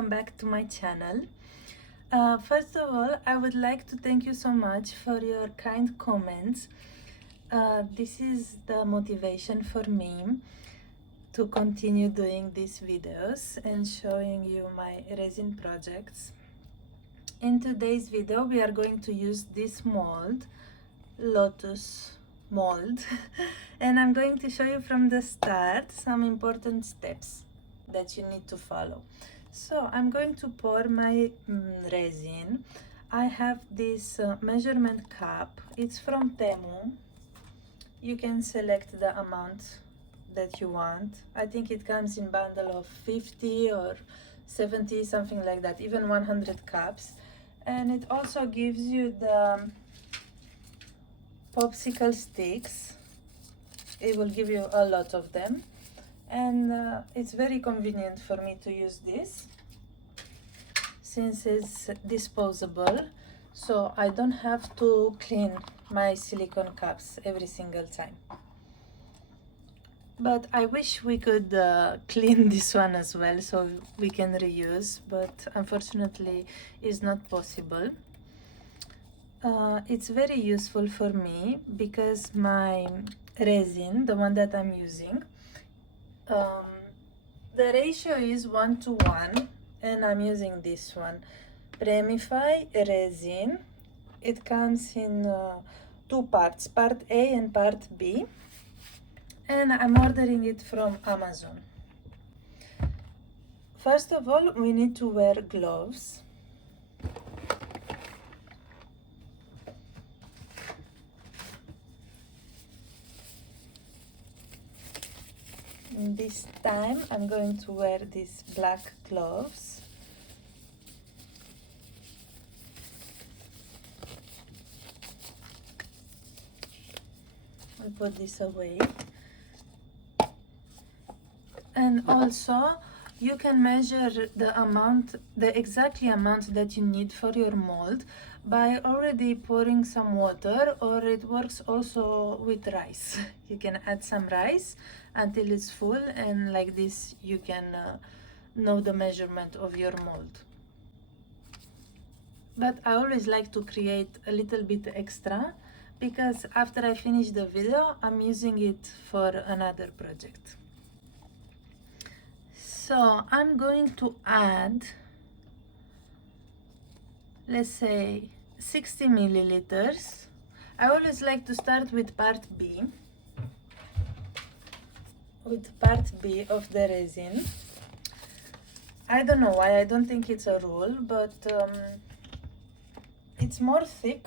welcome back to my channel. First of all, I would like to thank you so much for your kind comments. This is the motivation for me to continue doing these videos and showing you my resin projects. In today's video, we are going to use this mold, Lotus Mold, and I'm going to show you from the start some important steps that you need to follow. So I'm going to pour my resin. I have this measurement cup. It's from Temu. You can select the amount that you want. I think it comes in bundle of 50 or 70, something like that, even 100 cups. And it also gives you the popsicle sticks. It will give you a lot of them, and it's very convenient for me to use this since it's disposable, so I don't have to clean my silicone cups every single time. But I wish we could clean this one as well so we can reuse, but unfortunately it's not possible. It's very useful for me because my resin, the one that I'm using, the ratio is 1:1, and I'm using this one, Premify resin. It comes in two parts, part A and part B, and I'm ordering it from Amazon. First of all, we need to wear gloves. This time I'm going to wear these black gloves. I'll put this away. And also you can measure the amount, the exact amount that you need for your mold by already pouring some water, or it works also with rice. You can add some rice until it's full, and like this you can know the measurement of your mold. But I always like to create a little bit extra because after I finish the video I'm using it for another project. So I'm going to add, let's say, 60 milliliters. I always like to start with part B, of the resin. I don't know why, I don't think it's a rule, but it's more thick,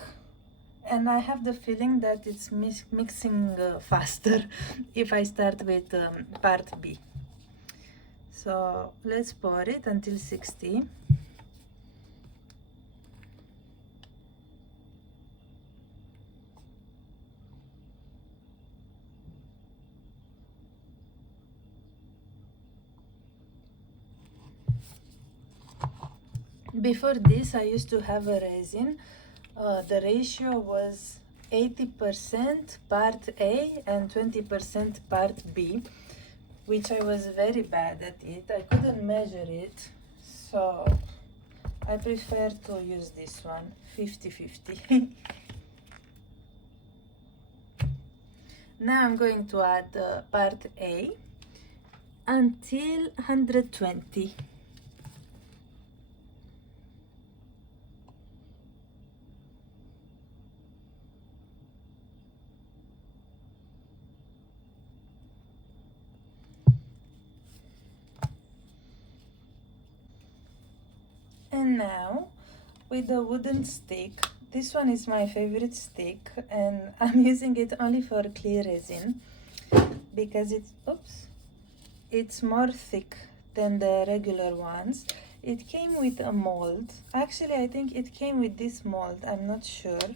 and I have the feeling that it's mixing faster if I start with part B. So let's pour it until 60. Before this, I used to have a resin. The ratio was 80% part A and 20% part B, which I was very bad at it. I couldn't measure it, so I prefer to use this one, 50-50. Now I'm going to add part A until 120. And now with the wooden stick, this one is my favorite stick, and I'm using it only for clear resin because it's more thick than the regular ones. It came with a mold. Actually, I think it came with this mold, I'm not sure,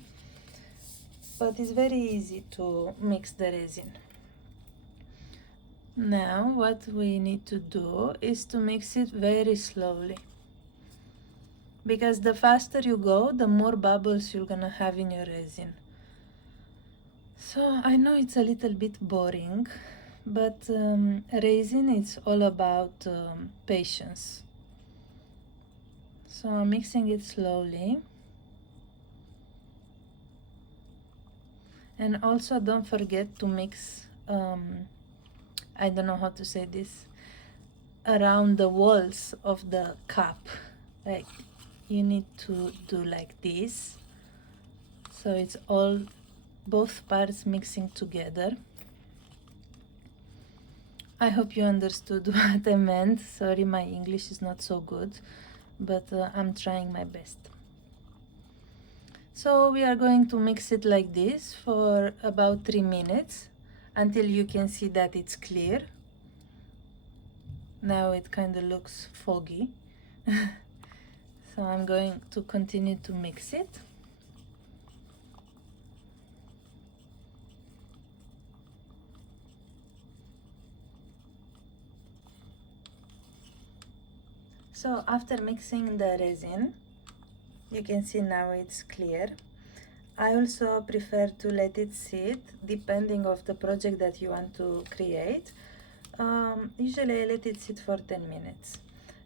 but it's very easy to mix the resin. Now what we need to do is to mix it very slowly, because the faster you go, the more bubbles you're gonna have in your resin. So I know it's a little bit boring, but resin, it's all about patience. So I'm mixing it slowly. And also don't forget to mix, I don't know how to say this, around the walls of the cup. Like you need to do like this. So it's all, both parts mixing together. I hope you understood what I meant. Sorry, my English is not so good, but I'm trying my best. So we are going to mix it like this for about 3 minutes until you can see that it's clear. Now it kind of looks foggy. So I'm going to continue to mix it. So after mixing the resin, you can see now it's clear. I also prefer to let it sit depending of the project that you want to create. Usually I let it sit for 10 minutes.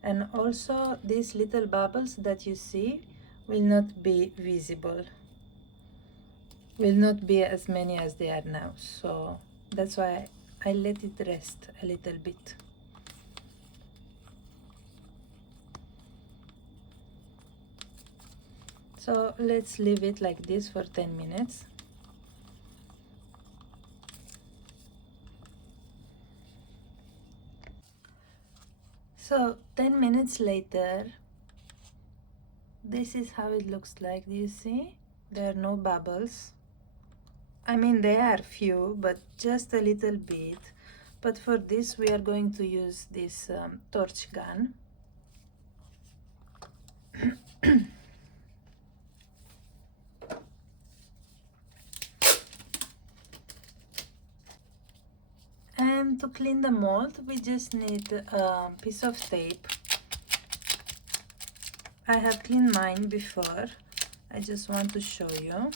And also these little bubbles that you see will not be visible. Will not be as many as they are now. So that's why I let it rest a little bit. So let's leave it like this for 10 minutes. So 10 minutes later, this is how it looks like. Do you see? There are no bubbles. I mean, there are few, but just a little bit. But for this, we are going to use this torch gun. And to clean the mold, we just need a piece of tape. I have cleaned mine before. I just want to show you.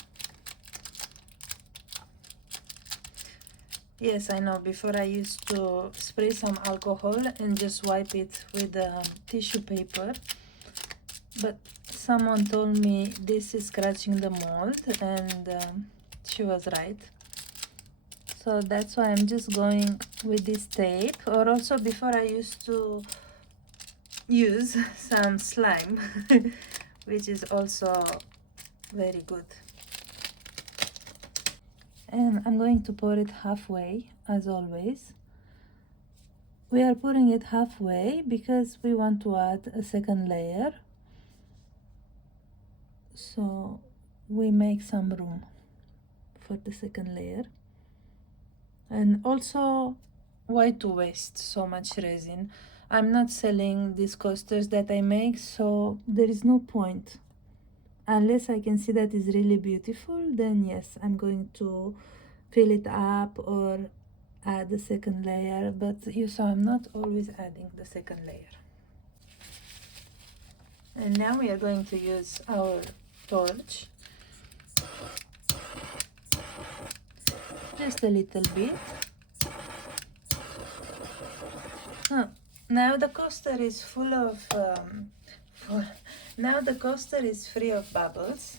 Yes, I know, before I used to spray some alcohol and just wipe it with tissue paper. But someone told me this is scratching the mold, and she was right. So that's why I'm just going with this tape. Or also before I used to use some slime, which is also very good. And I'm going to pour it halfway, as always. We are pouring it halfway because we want to add a second layer. So we make some room for the second layer. And also, why to waste so much resin? I'm not selling these coasters that I make, so there is no point. Unless I can see that is really beautiful, then yes, I'm going to fill it up or add the second layer. But you saw I'm not always adding the second layer. And now we are going to use our torch. Just a little bit. Oh, now the coaster is full of now the coaster is free of bubbles.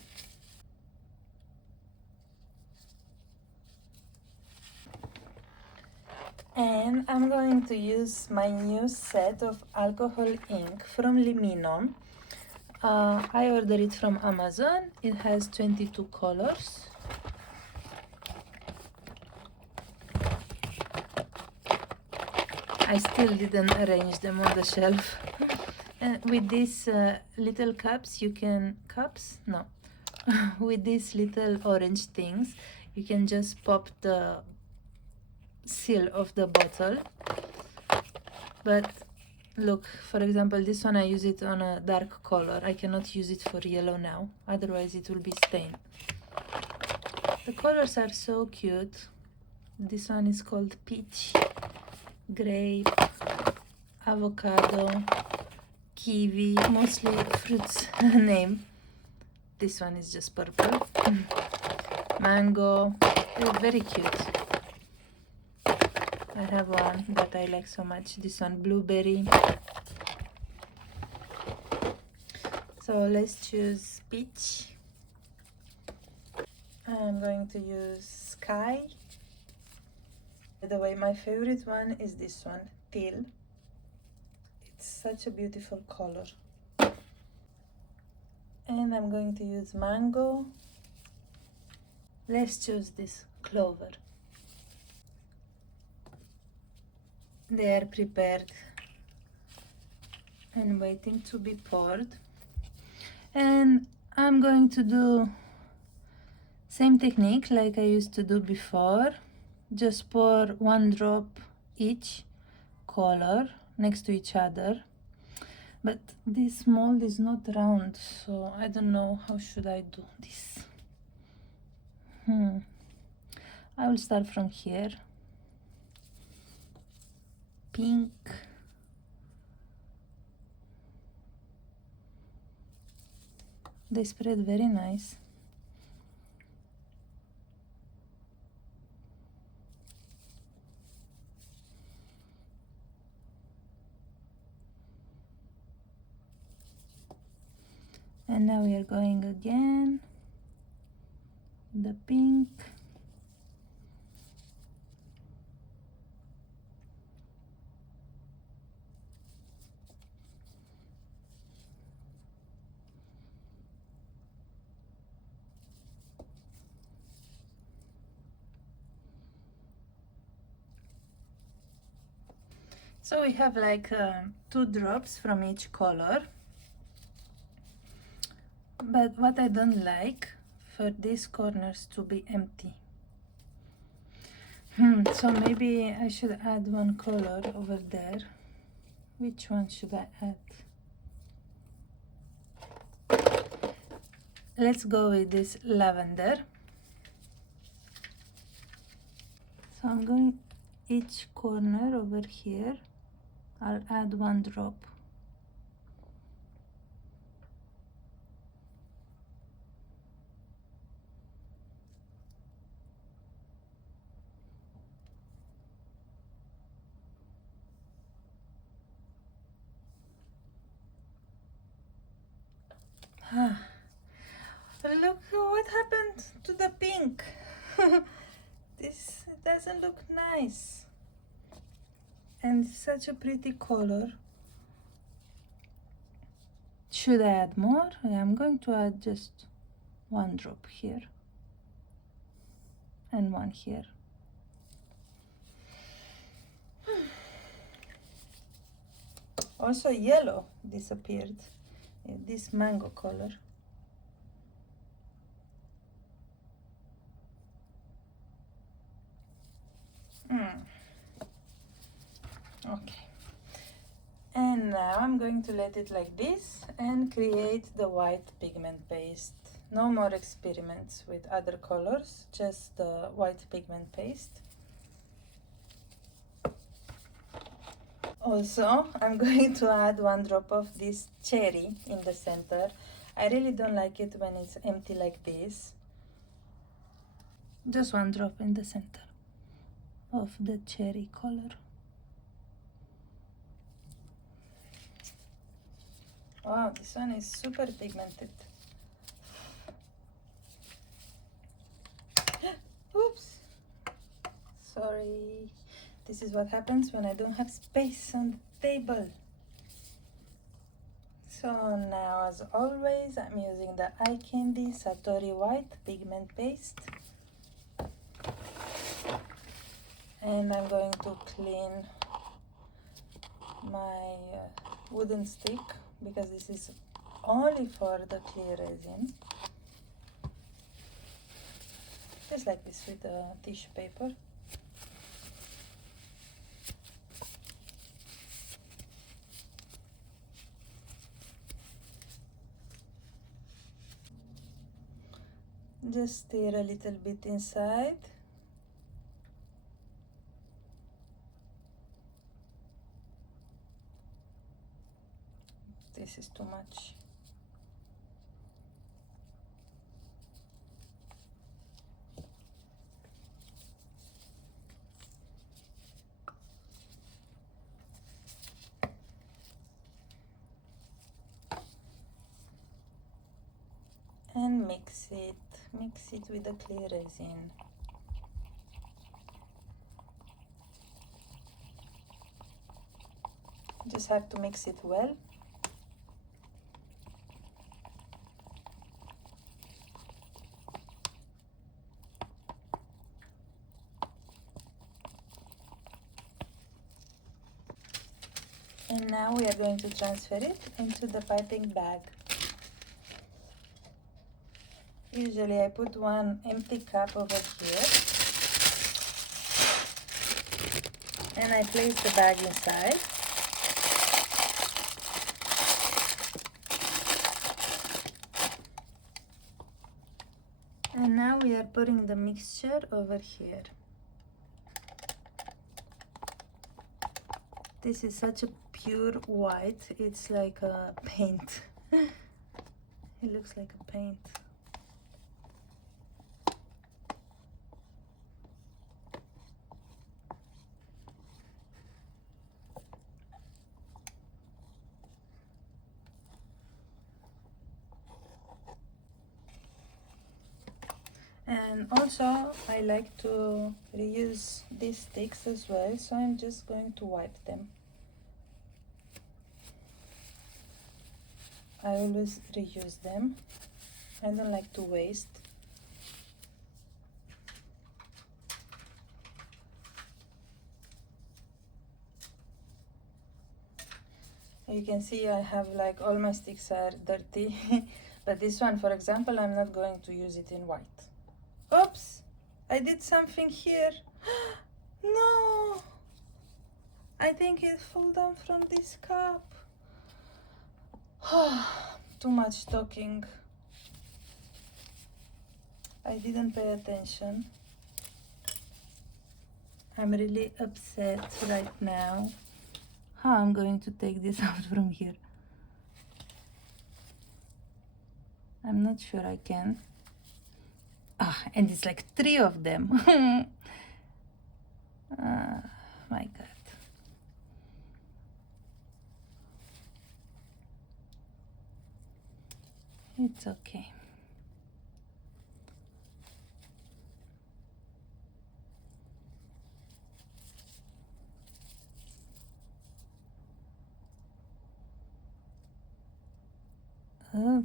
And I'm going to use my new set of alcohol ink from Limino. I ordered it from Amazon. It has 22 colors. I still didn't arrange them on the shelf. With these little cups, you can, with these little orange things, you can just pop the seal of the bottle. But look, for example, this one I use it on a dark color. I cannot use it for yellow now, otherwise it will be stained. The colors are so cute. This one is called peach, grape, avocado, kiwi, mostly fruits name. This one is just purple. Mango, they're very cute. I have one that I like so much. This one, blueberry. So let's choose peach. I'm going to use sky. By the way, my favorite one is this one, teal. It's such a beautiful color. And I'm going to use mango. Let's choose this clover. They are prepared and waiting to be poured. And I'm going to do same technique like I used to do before. Just pour 1 drop each color next to each other. But this mold is not round, so I don't know how should I do this. I will start from here. Pink. They spread very nice. And now we are going again. The pink. So we have like 2 drops from each color. But what I don't like, for these corners to be empty. So maybe I should add 1 color over there. Which one should I add? Let's go with this lavender. So I'm going each corner over here. I'll add 1 drop. Look what happened to the pink. This doesn't look nice. And such a pretty color. Should I add more? Yeah, I'm going to add just 1 drop here. And 1 here. Also yellow disappeared. This mango color. Okay. And now I'm going to let it like this and create the white pigment paste. No more experiments with other colors, just the white pigment paste. Also, I'm going to add 1 drop of this cherry in the center. I really don't like it when it's empty like this. Just 1 drop in the center of the cherry color. Wow, this one is super pigmented. Oops. Sorry. This is what happens when I don't have space on the table. So now, as always, I'm using the Eyecandy Satori White Pigment Paste. And I'm going to clean my wooden stick, because this is only for the clear resin. Just like this with the tissue paper. Just stir a little bit inside. This is too much. mix it with the clear resin. Just have to mix it well. And now we are going to transfer it into the piping bag. Usually I put one empty cup over here and I place the bag inside. And now we are putting the mixture over here. This is such a pure white, it's like a paint. It looks like a paint. And also I like to reuse these sticks as well, so I'm just going to wipe them. I always reuse them. I don't like to waste. You can see I have like all my sticks are dirty. But this one, for example, I'm not going to use it in white. Oops, I did something here. No, I think it fell down from this cup. Too much talking. I didn't pay attention. I'm really upset right now. How I'm going to take this out from here? I'm not sure I can. And it's like 3 of them. My God. It's okay. Oh.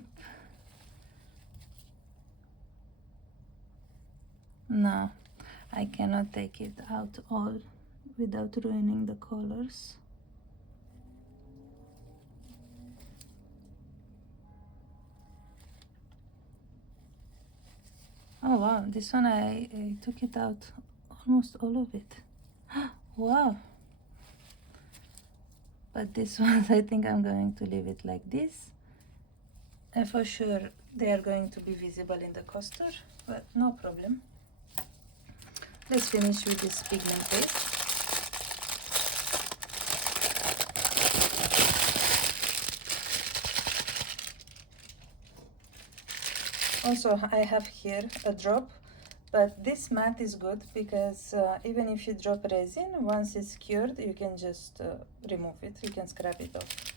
No, I cannot take it out all without ruining the colors. Oh wow, this one I took it out, almost all of it. Wow. But this one I think I'm going to leave it like this. And for sure they are going to be visible in the coaster, but no problem. Let's finish with this pigment paste. Also, I have here a drop, but this mat is good because even if you drop resin, once it's cured, you can just remove it, you can scrap it off.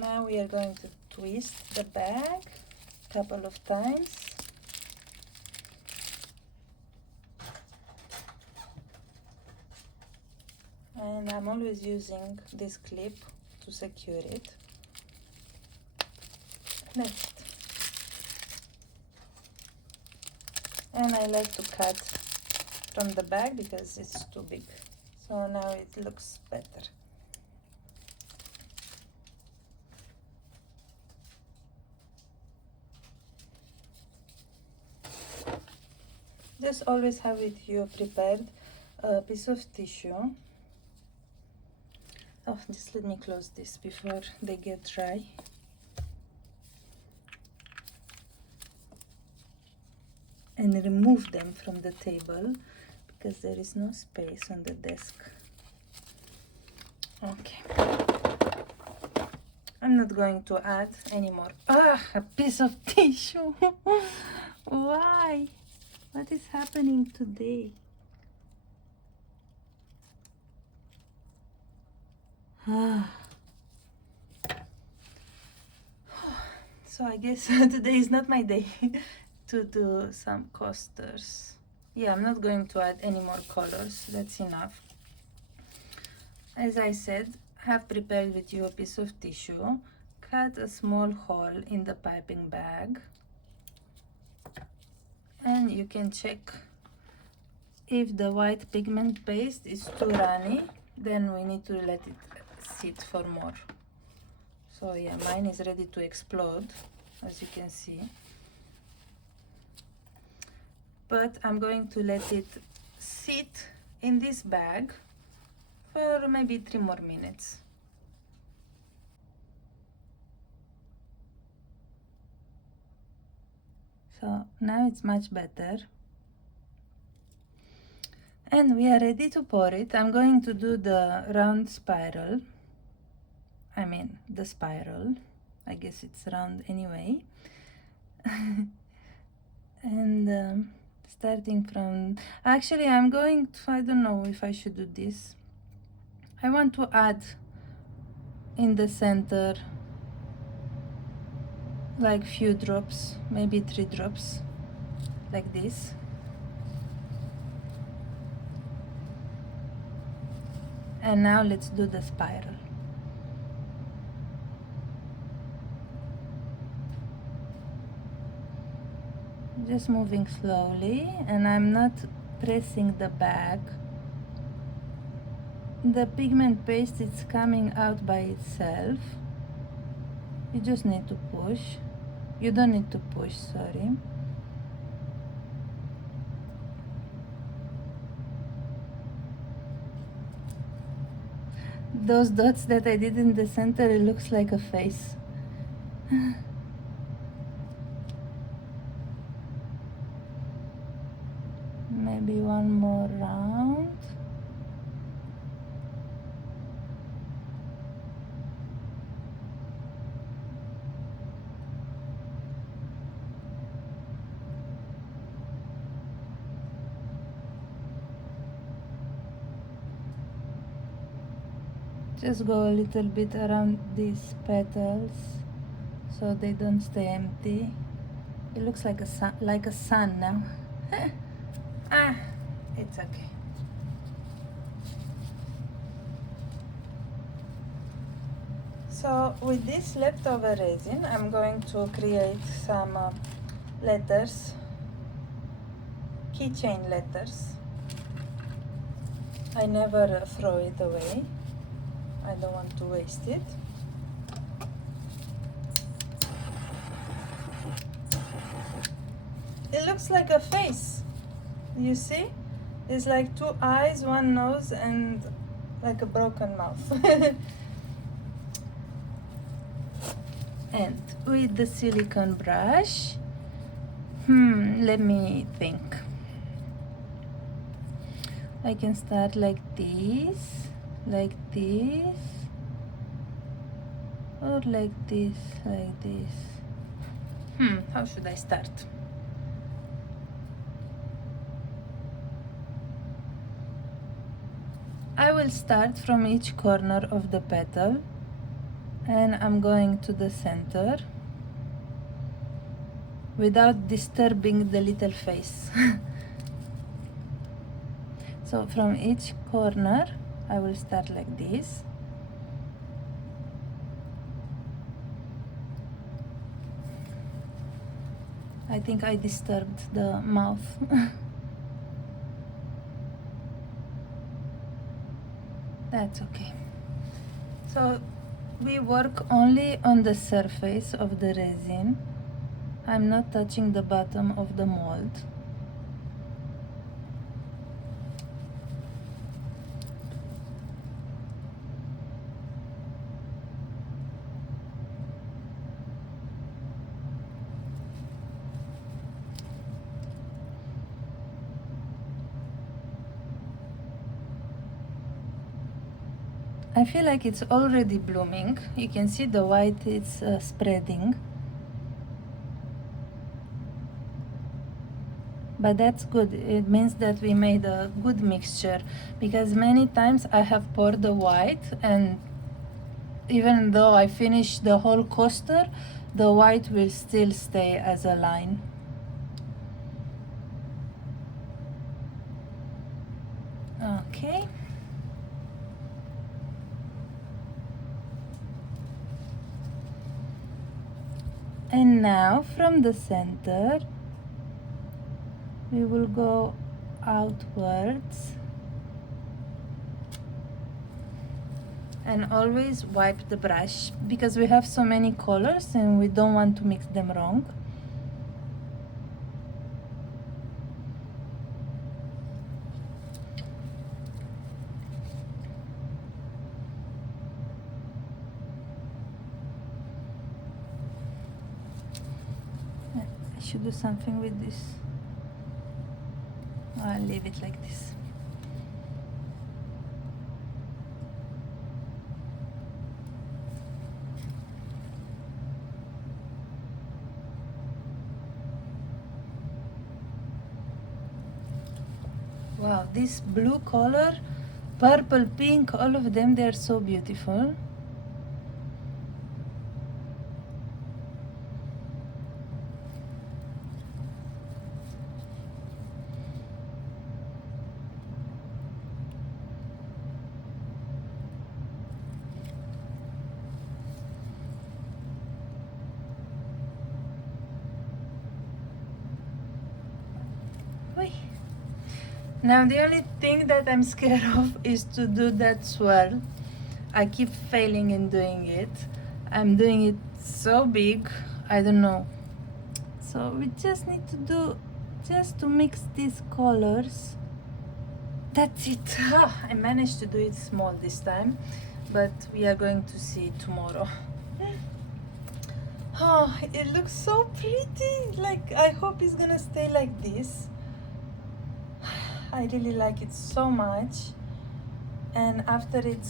Now we are going to twist the bag a couple of times. And I'm always using this clip to secure it. Next. And I like to cut from the bag because it's too big. So now it looks better. Just always have with you prepared a piece of tissue. Oh, just let me close this before they get dry. And remove them from the table because there is no space on the desk. Okay. I'm not going to add anymore. A piece of tissue. Why? What is happening today? So I guess today is not my day to do some coasters. Yeah, I'm not going to add any more colors, that's enough. As I said, have prepared with you a piece of tissue, cut a small hole in the piping bag, and you can check if the white pigment paste is too runny, then we need to let it sit for more. So yeah, mine is ready to explode, as you can see. But I'm going to let it sit in this bag for maybe 3 more minutes. So now it's much better. And we are ready to pour it. I'm going to do the round spiral. I mean, the spiral. I guess it's round anyway. And starting from... Actually, I'm going to... I don't know if I should do this. I want to add in the center like few drops, maybe 3 drops, like this. And now let's do the spiral. Just moving slowly, and I'm not pressing the bag. The pigment paste is coming out by itself. You just need to push. You don't need to push, sorry. Those dots that I did in the center, it looks like a face. Maybe one more round. Just go a little bit around these petals so they don't stay empty. It looks like a sun now. It's okay. So with this leftover resin, I'm going to create some letters, keychain letters. I never throw it away. I don't want to waste it. It looks like a face. You see? It's like 2 eyes, 1 nose, and like a broken mouth. And with the silicone brush, let me think. I can start like this, or like this. How should I start? I will start from each corner of the petal, and I'm going to the center without disturbing the little face. So from each corner I will start like this. I think I disturbed the mouth. That's okay. So we work only on the surface of the resin. I'm not touching the bottom of the mold. I feel like it's already blooming. You can see the white is spreading. But that's good. It means that we made a good mixture, because many times I have poured the white and even though I finish the whole coaster, the white will still stay as a line. Okay. And now from the center, we will go outwards and always wipe the brush because we have so many colors and we don't want to mix them wrong. I should do something with this. I'll leave it like this. Wow, this blue color, purple, pink, all of them, they're so beautiful. Now the only thing that I'm scared of is to do that swirl. I keep failing in doing it. I'm doing it so big, I don't know. So we just need to do, just to mix these colors. That's it. I managed to do it small this time, but we are going to see tomorrow. Oh, it looks so pretty. Like, I hope it's gonna stay like this. I really like it so much, and after it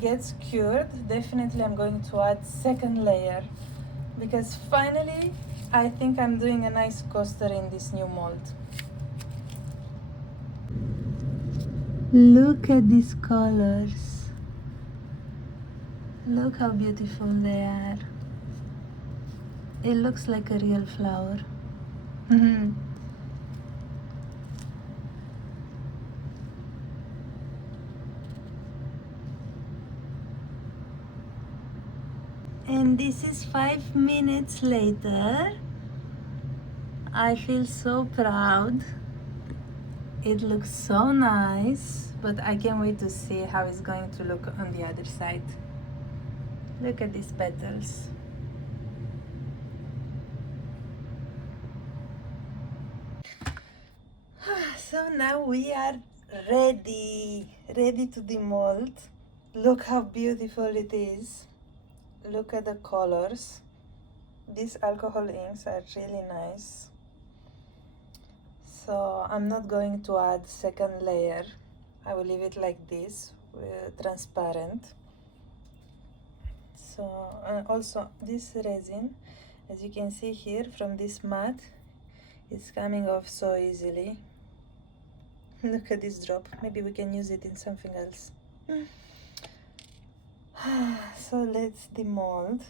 gets cured, definitely I'm going to add second layer, because finally I think I'm doing a nice coaster in this new mold. Look at these colors. Look how beautiful they are. It looks like a real flower. And this is 5 minutes later. I feel so proud. It looks so nice, but I can't wait to see how it's going to look on the other side. Look at these petals. So now we are ready to demold. Look how beautiful it is. Look at the colors. These alcohol inks are really nice. So I'm not going to add second layer. I will leave it like this, transparent. So also this resin, as you can see here from this mat, it's coming off so easily. Look at this drop. Maybe we can use it in something else. So let's demold.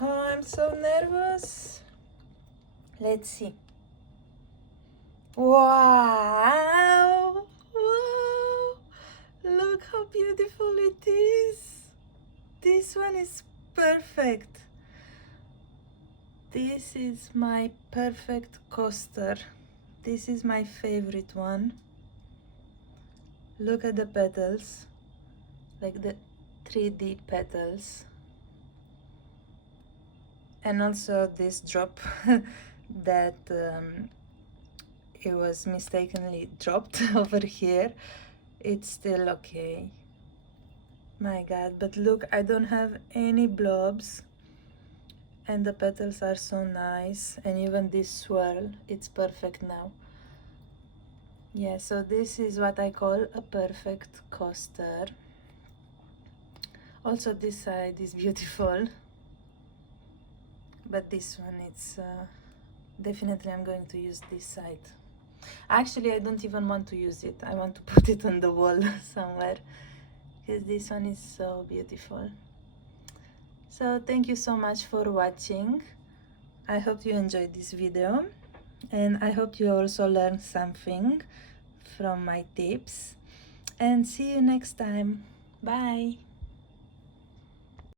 Oh, I'm so nervous. Let's see. Wow! Wow! Look how beautiful it is. This one is perfect. This is my perfect coaster. This is my favorite one. Look at the petals, like the 3D petals. And also this drop that it was mistakenly dropped over here. It's still okay. My god, but look, I don't have any blobs. And the petals are so nice, and even this swirl, it's perfect now. Yeah, so this is what I call a perfect coaster. Also this side is beautiful, but this one, it's definitely I'm going to use this side. Actually, I don't even want to use it. I want to put it on the wall somewhere, because this one is so beautiful. So thank you so much for watching. I hope you enjoyed this video, and I hope you also learned something from my tips, and see you next time. Bye.